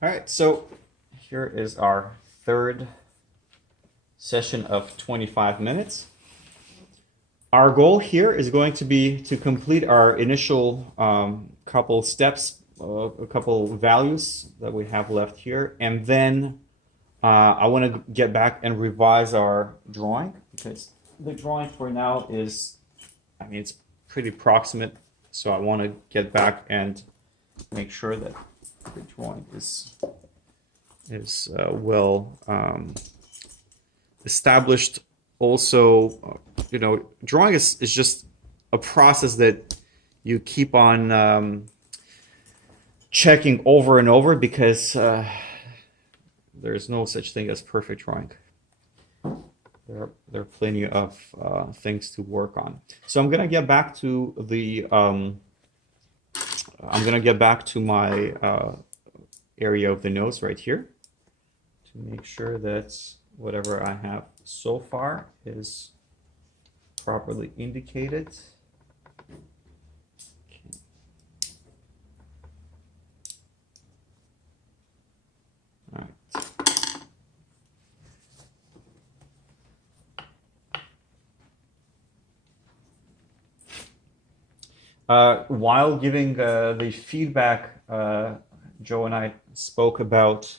All right, so here is our third session of 25 minutes. Our goal here is going to be to complete our initial couple steps, a couple values that we have left here, and then I want to get back and revise our drawing because the drawing for now is, it's pretty proximate, so I want to get back and make sure that the drawing is well established. Also, drawing is just a process that you keep on checking over and over because there's no such thing as perfect drawing. There are plenty of things to work on. So I'm gonna get back to my area of the nose right here to make sure that whatever I have so far is properly indicated. Okay. All right. While giving the feedback, Joe and I spoke about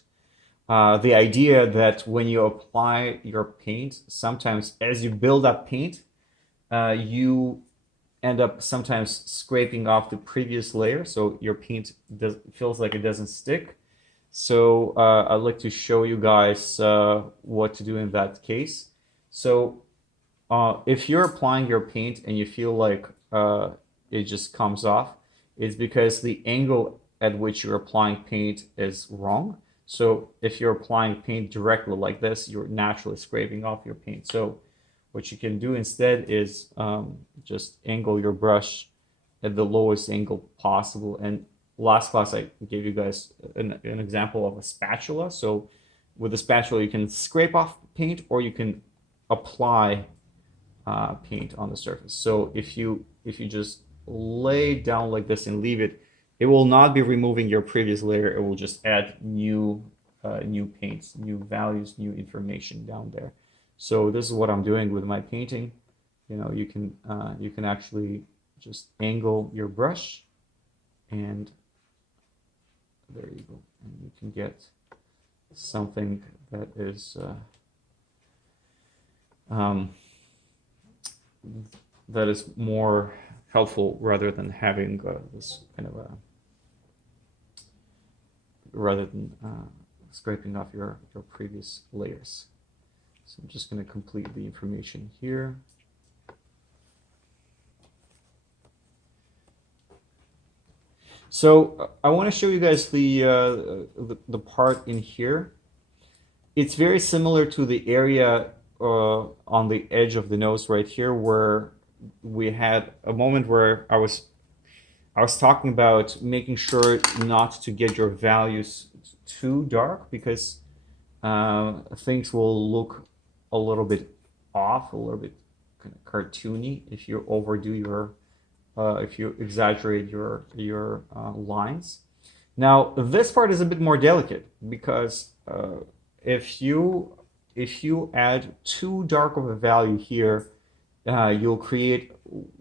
the idea that when you apply your paint, sometimes as you build up paint, you end up sometimes scraping off the previous layer, so your paint feels like it doesn't stick. So I'd like to show you guys what to do in that case. So if you're applying your paint and you feel like it just comes off, it's because the angle at which you're applying paint is wrong. So if you're applying paint directly like this, you're naturally scraping off your paint. So what you can do instead is just angle your brush at the lowest angle possible. And last class I gave you guys an example of a spatula. So with a spatula you can scrape off paint or you can apply paint on the surface. So if you just lay it down like this and leave it, it will not be removing your previous layer. It will just add new paints, new values, new information down there. So this is what I'm doing with my painting. You can actually just angle your brush, and there you go, and you can get something that is more helpful rather than having this kind of rather than scraping off your previous layers. So I'm just going to complete the information here. So I want to show you guys the part in here. It's very similar to the area on the edge of the nose right here, where we had a moment where I was talking about making sure not to get your values too dark, because things will look a little bit off, a little bit kind of cartoony if you overdo your if you exaggerate your lines. Now this part is a bit more delicate because if you add too dark of a value here, you'll create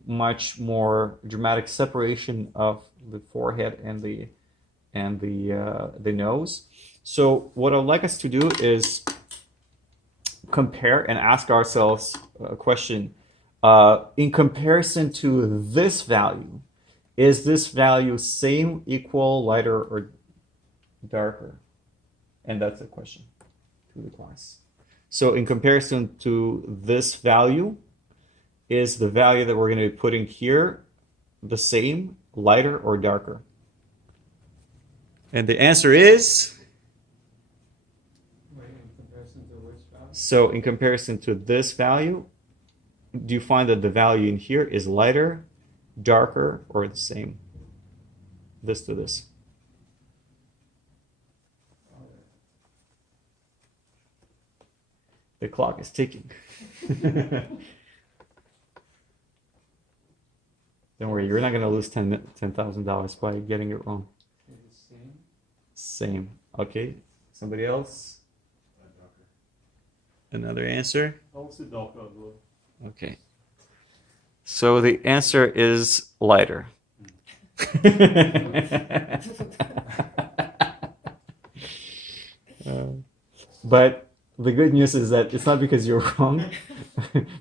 much more dramatic separation of the forehead and the nose. So what I'd like us to do is compare and ask ourselves a question. In comparison to this value, is this value same, equal, lighter, or darker? And that's the question to the class. So in comparison to this value, is the value that we're going to be putting here the same, lighter, or darker? And the answer is... Wait, in comparison to which value? So in comparison to this value, do you find that the value in here is lighter, darker, or the same? This to this. The clock is ticking. Don't worry, you're not going to lose $10,000 by getting it wrong. Is it same? Same. Okay, somebody else? Another answer? Also darker as well. Okay. So the answer is lighter. But the good news is that it's not because you're wrong,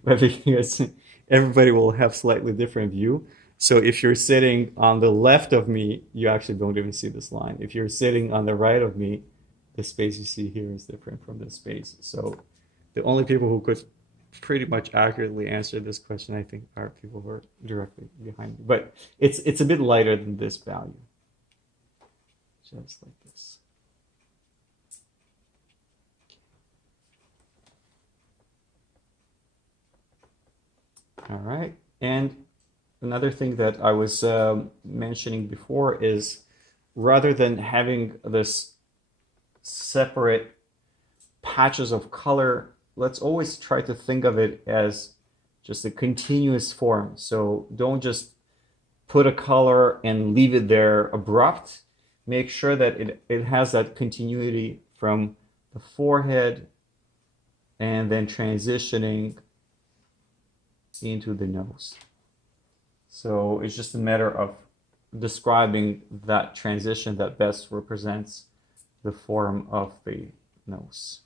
but because everybody will have slightly different view. So if you're sitting on the left of me, you actually don't even see this line. If you're sitting on the right of me, the space you see here is different from this space. So the only people who could pretty much accurately answer this question, I think, are people who are directly behind me. But it's a bit lighter than this value. Just like this. All right. And another thing that I was mentioning before is rather than having this separate patches of color, let's always try to think of it as just a continuous form. So don't just put a color and leave it there abrupt. Make sure that it has that continuity from the forehead and then transitioning into the nose. So it's just a matter of describing that transition that best represents the form of the nose.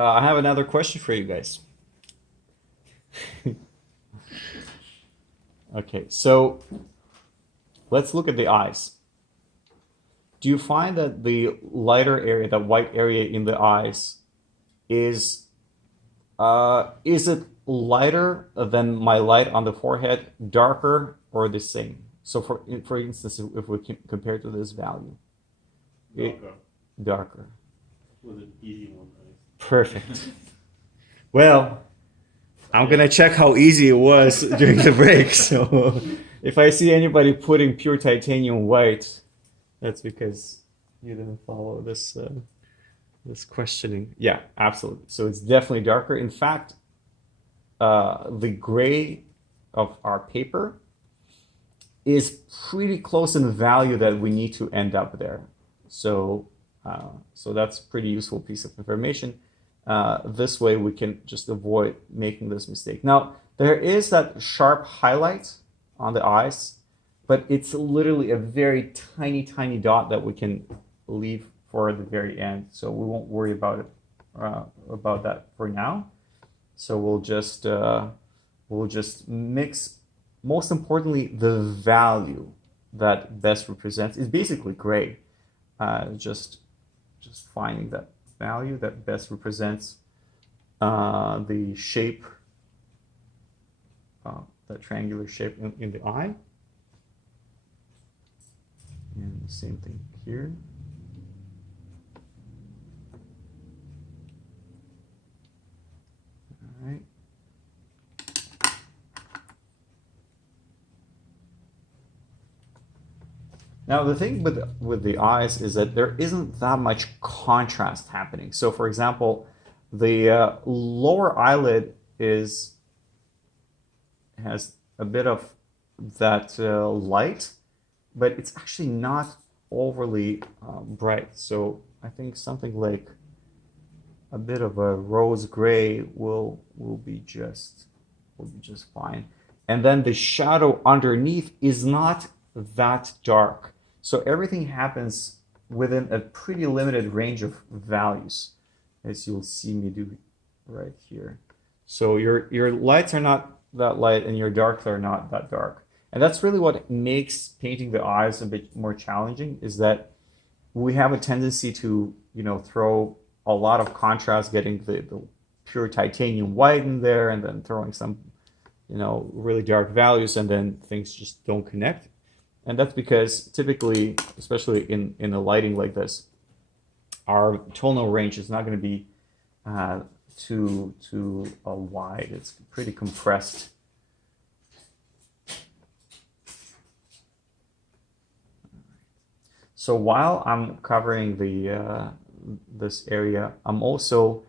I have another question for you guys. Okay, so let's look at the eyes. Do you find that the lighter area, that white area in the eyes, is it lighter than my light on the forehead, darker, or the same? So for instance, if we compare to this value, Darker. Darker. Was an easy one, right? Perfect. Well, I'm gonna check how easy it was during the break. So if I see anybody putting pure titanium white, that's because you didn't follow this questioning. Yeah, absolutely. So it's definitely darker. In fact, the gray of our paper is pretty close in the value that we need to end up there. So so that's a pretty useful piece of information. This way we can just avoid making this mistake. Now, there is that sharp highlight on the eyes, but it's literally a very tiny, tiny dot that we can leave for the very end. So we won't worry about it, about that for now. So we'll just mix. Most importantly, the value that best represents is basically gray. Just finding that value that best represents the shape, that triangular shape in the eye. And the same thing here. All right. Now the thing with the eyes is that there isn't that much contrast happening. So for example, the lower eyelid has a bit of that light, but it's actually not overly bright. So I think something like a bit of a rose gray will be just fine. And then the shadow underneath is not that dark. So everything happens within a pretty limited range of values, as you'll see me do right here. So your lights are not that light and your darks are not that dark. And that's really what makes painting the eyes a bit more challenging, is that we have a tendency to, throw a lot of contrast, getting the pure titanium white in there and then throwing some, really dark values, and then things just don't connect. And that's because typically, especially in a lighting like this, our tonal range is not going to be too wide. It's pretty compressed. So while I'm covering the this area, I'm also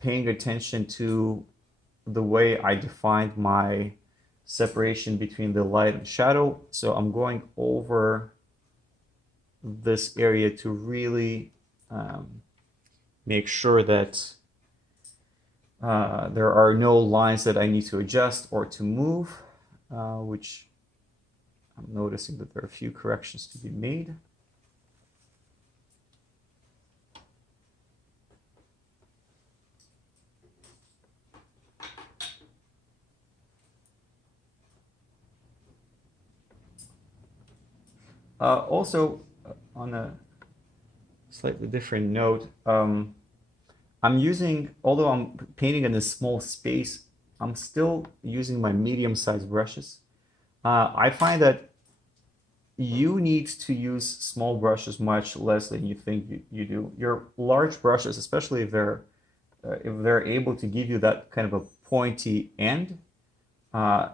paying attention to the way I defined my separation between the light and shadow. So I'm going over this area to really make sure that there are no lines that I need to adjust or to move, which I'm noticing that there are a few corrections to be made. Also, on a slightly different note, I'm using, although I'm painting in a small space, I'm still using my medium-sized brushes. I find that you need to use small brushes much less than you think you do. Your large brushes, especially if they're able to give you that kind of a pointy end, uh,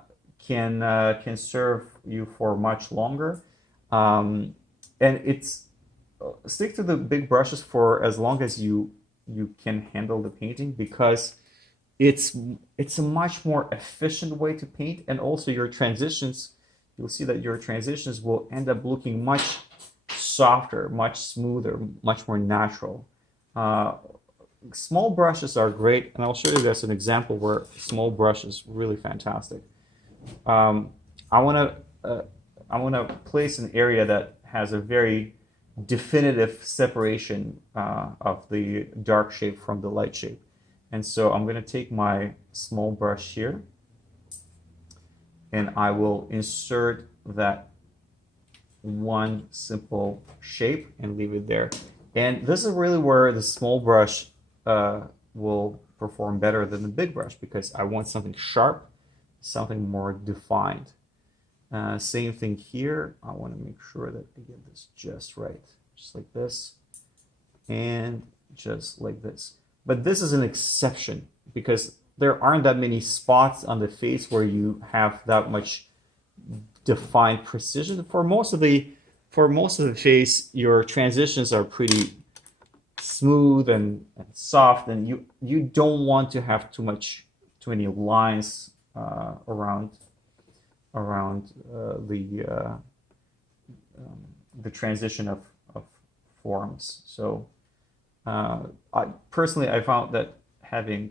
can serve you for much longer. And it's stick to the big brushes for as long as you can handle the painting, because it's a much more efficient way to paint, and also your transitions, you'll see that your transitions will end up looking much softer, much smoother, much more natural. Uh, Small brushes are great, and I'll show you guys an example where small brush is really fantastic. Um, I want to I want to place an area that has a very definitive separation of the dark shape from the light shape. And so I'm going to take my small brush here and I will insert that one simple shape and leave it there. And this is really where the small brush will perform better than the big brush, because I want something sharp, something more defined. Same thing here. I want to make sure that I get this just right. Just like this. And just like this. But this is an exception, because there aren't that many spots on the face where you have that much defined precision. For most of the face, your transitions are pretty smooth and soft, and you don't want to have too many lines around the transition of forms. So I personally, I found that having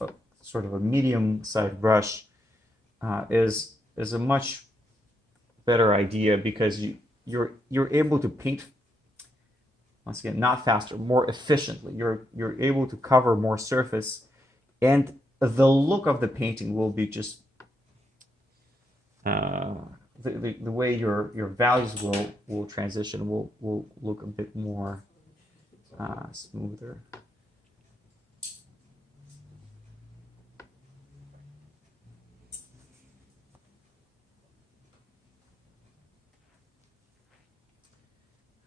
a, sort of a medium-sized brush is a much better idea, because you're able to paint, once again, not faster, more efficiently. You're able to cover more surface, and the look of the painting will be just the way your values will transition will look a bit more smoother.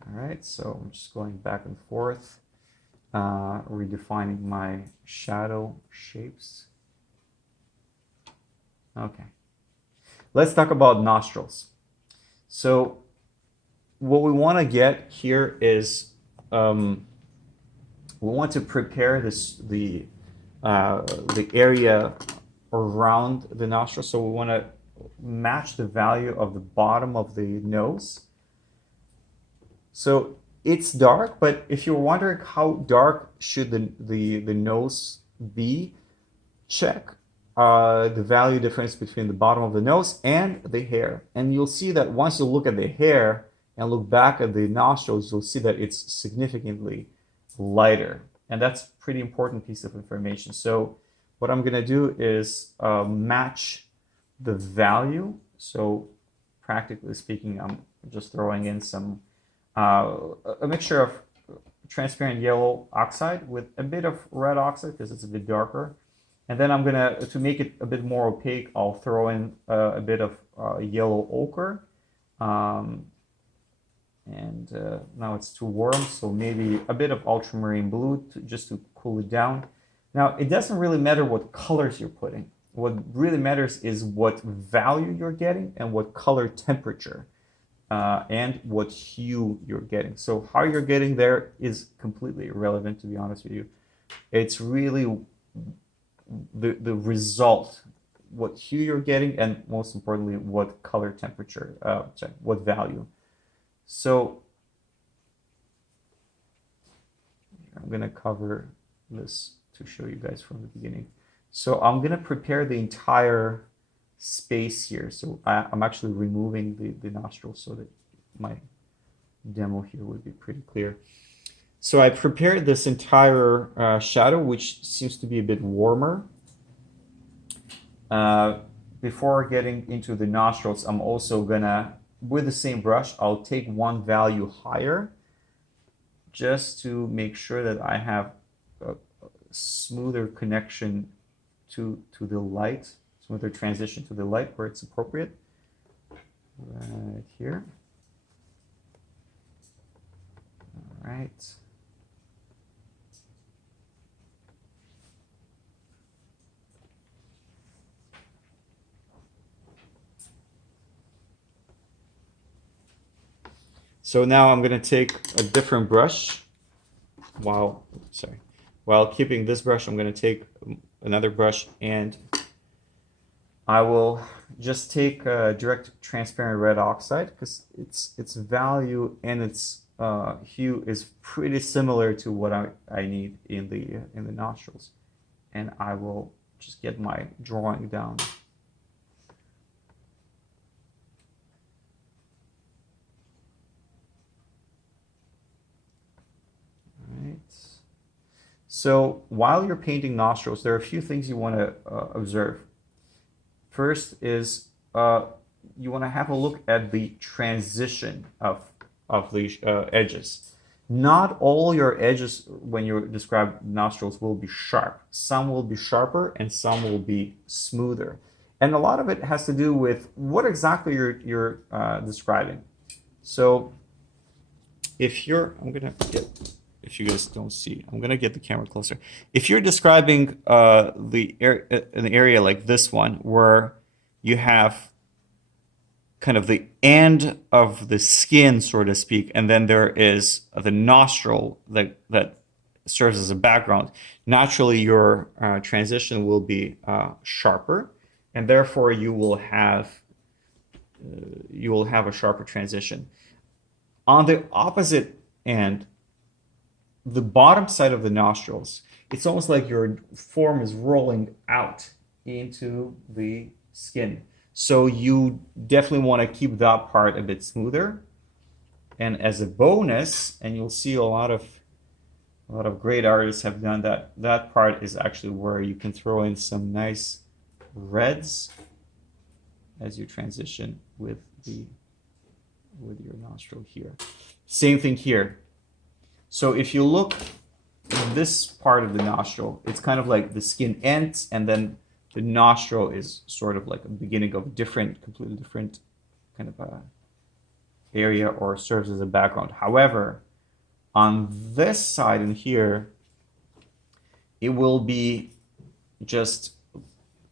All right, so I'm just going back and forth, redefining my shadow shapes. Okay. Let's talk about nostrils. So what we want to get here is we want to prepare the area around the nostril. So we want to match the value of the bottom of the nose. So it's dark, but if you're wondering how dark should the nose be, check the value difference between the bottom of the nose and the hair. And you'll see that once you look at the hair and look back at the nostrils, you'll see that it's significantly lighter. And that's a pretty important piece of information. So what I'm going to do is match the value. So practically speaking, I'm just throwing in some a mixture of transparent yellow oxide with a bit of red oxide, because it's a bit darker. And then I'm gonna, to make it a bit more opaque, I'll throw in a bit of yellow ochre. And now it's too warm, so maybe a bit of ultramarine blue just to cool it down. Now, it doesn't really matter what colors you're putting. What really matters is what value you're getting and what color temperature and what hue you're getting. So how you're getting there is completely irrelevant, to be honest with you. It's really the result, what hue you're getting, and most importantly, what color temperature, what value. So I'm going to cover this to show you guys from the beginning. So I'm going to prepare the entire space here. So I'm actually removing the nostrils so that my demo here would be pretty clear. So I prepared this entire shadow, which seems to be a bit warmer. Before getting into the nostrils, I'm also gonna, with the same brush, I'll take one value higher just to make sure that I have a smoother connection to the light, smoother transition to the light where it's appropriate. Right here. All right. So now I'm going to take a different brush while keeping this brush. I'm going to take another brush and I will just take direct transparent red oxide because its value and its hue is pretty similar to what I need in the nostrils, and I will just get my drawing down. So while you're painting nostrils, there are a few things you want to observe. First is you want to have a look at the transition of the edges. Not all your edges, when you describe nostrils, will be sharp. Some will be sharper and some will be smoother. And a lot of it has to do with what exactly you're describing. So if you guys don't see, I'm gonna get the camera closer. If you're describing an area like this one, where you have kind of the end of the skin, so to speak, and then there is the nostril that serves as a background, naturally your transition will be sharper, and therefore you will have a sharper transition. On the opposite end, the bottom side of the nostrils, it's almost like your form is rolling out into the skin. So you definitely want to keep that part a bit smoother. And as a bonus, and you'll see a lot of great artists have done that, that part is actually where you can throw in some nice reds as you transition with your nostril here. Same thing here. So if you look at this part of the nostril, it's kind of like the skin ends, and then the nostril is sort of like a beginning of a completely different kind of a area, or serves as a background. However, on this side and here, it will be just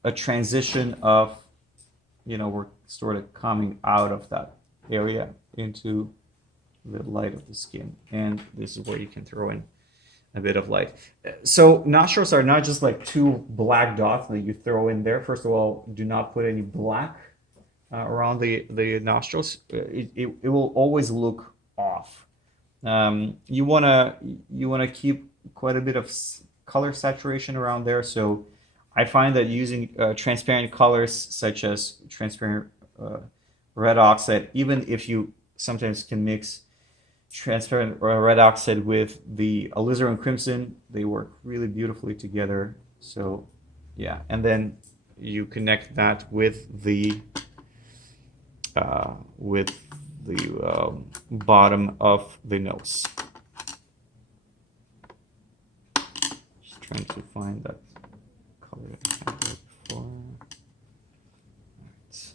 a transition of, we're sort of coming out of that area into the light of the skin, and this is where you can throw in a bit of light. So nostrils are not just like two black dots that you throw in there. First of all, do not put any black around the nostrils. It will always look off. You wanna keep quite a bit of color saturation around there. So I find that using transparent colors such as transparent red oxide, even if you sometimes can mix transparent red oxide with the alizarin crimson, they work really beautifully together. So yeah, and then you connect that with the bottom of the nose. Just trying to find that color I had there before. Right.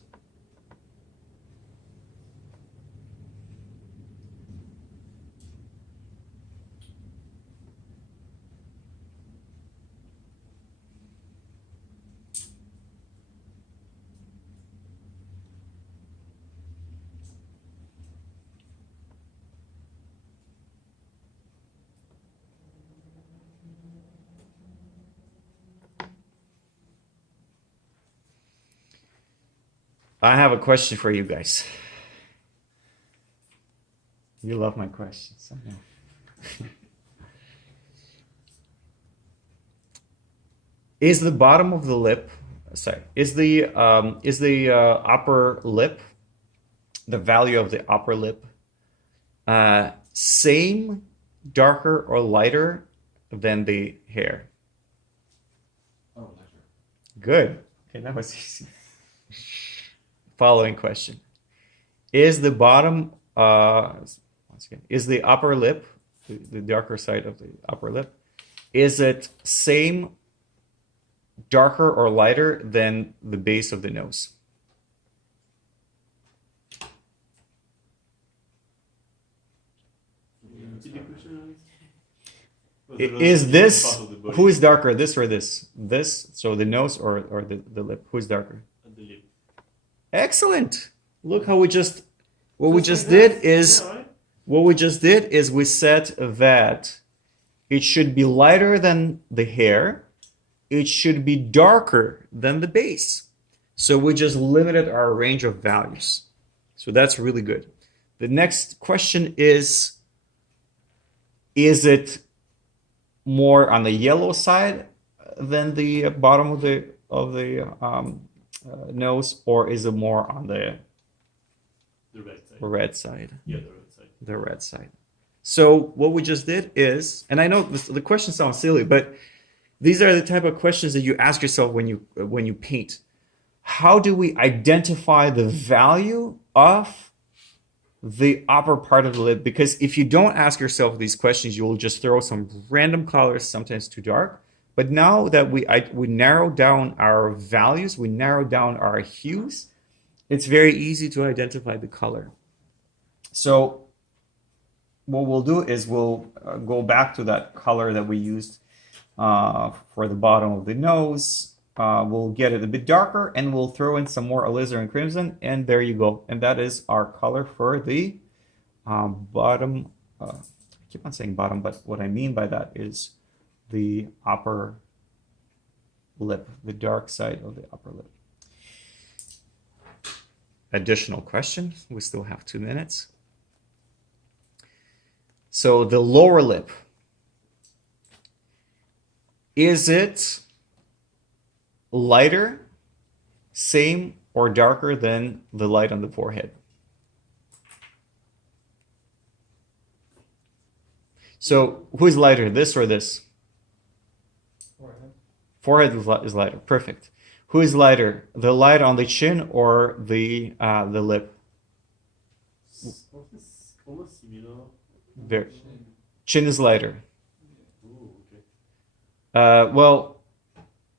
I have a question for you guys. You love my questions. I know. Is the bottom of the lip, sorry, is the upper lip, the value of the upper lip, same, darker, or lighter than the hair? Oh, lighter. Good. Okay, that was easy. Following question: is the bottom, once again, is the upper lip, the darker side of the upper lip, is it same, darker, or lighter than the base of the nose? Repeat the question. Is this, who is darker, this or this? This, so the nose or the lip? Who's darker? At the lip. Excellent. Look how we just, what we just like did that. is, Yeah, right? what we just did is we said that it should be lighter than the hair. It should be darker than the base. So we just limited our range of values. So that's really good. The next question is it more on the yellow side than the bottom of the nose, or is it more on the The red side. red side? Yeah, the red side. The red side. So what we just did is, and I know the question sounds silly, but these are the type of questions that you ask yourself when you paint. How do we identify the value of the upper part of the lip? Because if you don't ask yourself these questions, you will just throw some random colors, sometimes too dark. But now that we narrow down our values, we narrow down our hues, it's very easy to identify the color. So what we'll do is we'll go back to that color that we used for the bottom of the nose. We'll get it a bit darker and we'll throw in some more alizarin crimson, and there you go. And that is our color for the bottom. I keep on saying bottom, but what I mean by that is the upper lip, the dark side of the upper lip. Additional question. We still have 2 minutes. So the lower lip, is it lighter, same, or darker than the light on the forehead? So who is lighter, this or this? Forehead. Forehead is lighter. Perfect. Who is lighter, the light on the chin or the lip? Almost similar. Very. Chin is lighter. Ooh, okay. Well,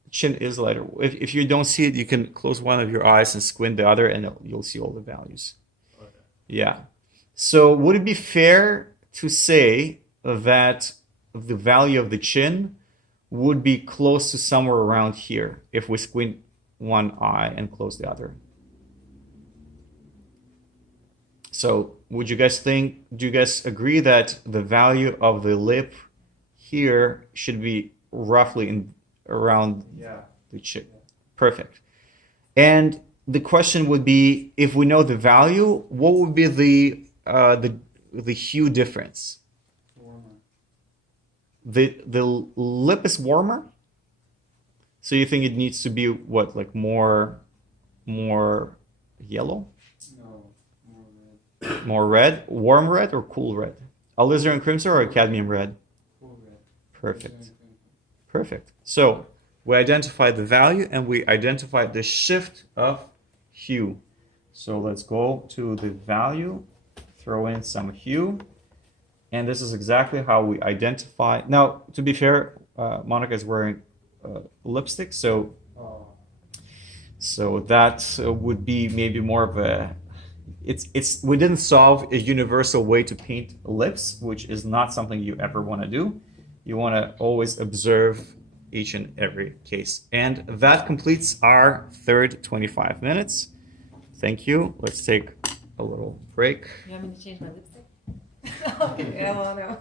chin is lighter. If you don't see it, you can close one of your eyes and squint the other, and you'll see all the values. Okay. Yeah. So would it be fair to say that the value of the chin would be close to somewhere around here if we squint one eye and close the other? So would you guys think, do you guys agree that the value of the lip here should be roughly around the chin? Perfect. And the question would be, if we know the value, what would be the hue difference? Warmer. The lip is warmer? So you think it needs to be what, like more yellow? No, more red. More red? Warm red or cool red? Alizarin crimson or cadmium red? Cool red. Perfect. Perfect. So we identified the value and we identified the shift of hue. So let's go to the value, throw in some hue, and this is exactly how we identify. Now, to be fair, Monica is wearing lipstick, so that would be maybe more of a. It's we didn't solve a universal way to paint lips, which is not something you ever want to do. You want to always observe each and every case. And that completes our third 25 minutes. Thank you. Let's take a little break. You want me to change my lipstick? Okay, I want to.